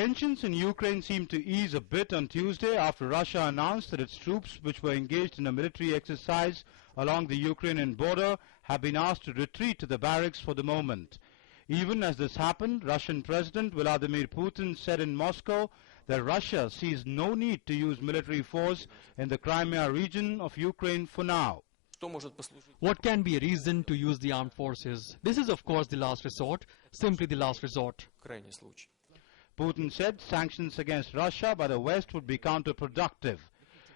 Tensions in Ukraine seemed to ease a bit on Tuesday after Russia announced that its troops, which were engaged in a military exercise along the Ukrainian border, have been asked to retreat to the barracks for the moment. Even as this happened, Russian President Vladimir Putin said in Moscow that Russia sees no need to use military force in the Crimea region of Ukraine for now. What can be a reason to use the armed forces? This is of course the last resort, simply the last resort. Putin said sanctions against Russia by the West would be counterproductive.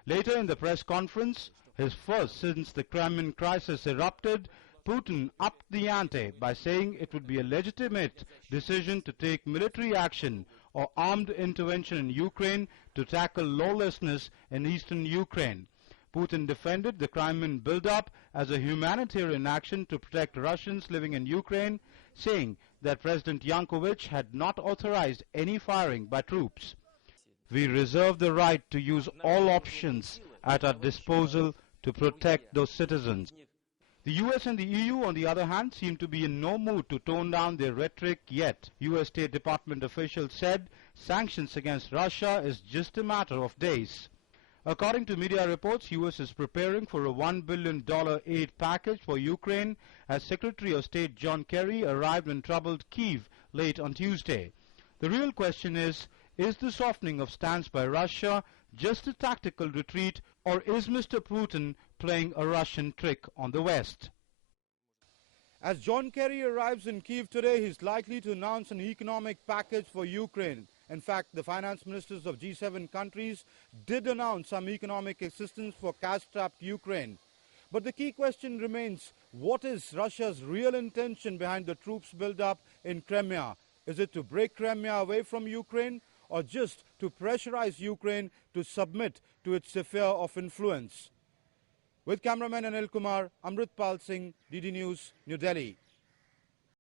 Later in the press conference, his first since the Crimean crisis erupted, Putin upped the ante by saying it would be a legitimate decision to take military action or armed intervention in Ukraine to tackle lawlessness in eastern Ukraine. Putin defended the Crimean build-up as a humanitarian action to protect Russians living in Ukraine, saying that President Yanukovych had not authorized any firing by troops. We reserve the right to use all options at our disposal to protect those citizens. The US and the EU, on the other hand, seem to be in no mood to tone down their rhetoric yet. US State Department officials said sanctions against Russia is just a matter of days. According to media reports, US is preparing for a $1 billion aid package for Ukraine as Secretary of State John Kerry arrived in troubled Kiev late on Tuesday. The real question is the softening of stance by Russia just a tactical retreat, or is Mr. Putin playing a Russian trick on the West? As John Kerry arrives in Kiev today, he is likely to announce an economic package for Ukraine. In fact, the finance ministers of G7 countries did announce some economic assistance for cash-strapped Ukraine. But the key question remains, what is Russia's real intention behind the troops build-up in Crimea? Is it to break Crimea away from Ukraine, or just to pressurize Ukraine to submit to its sphere of influence? With cameraman Anil Kumar, Amritpal Singh, DD News, New Delhi.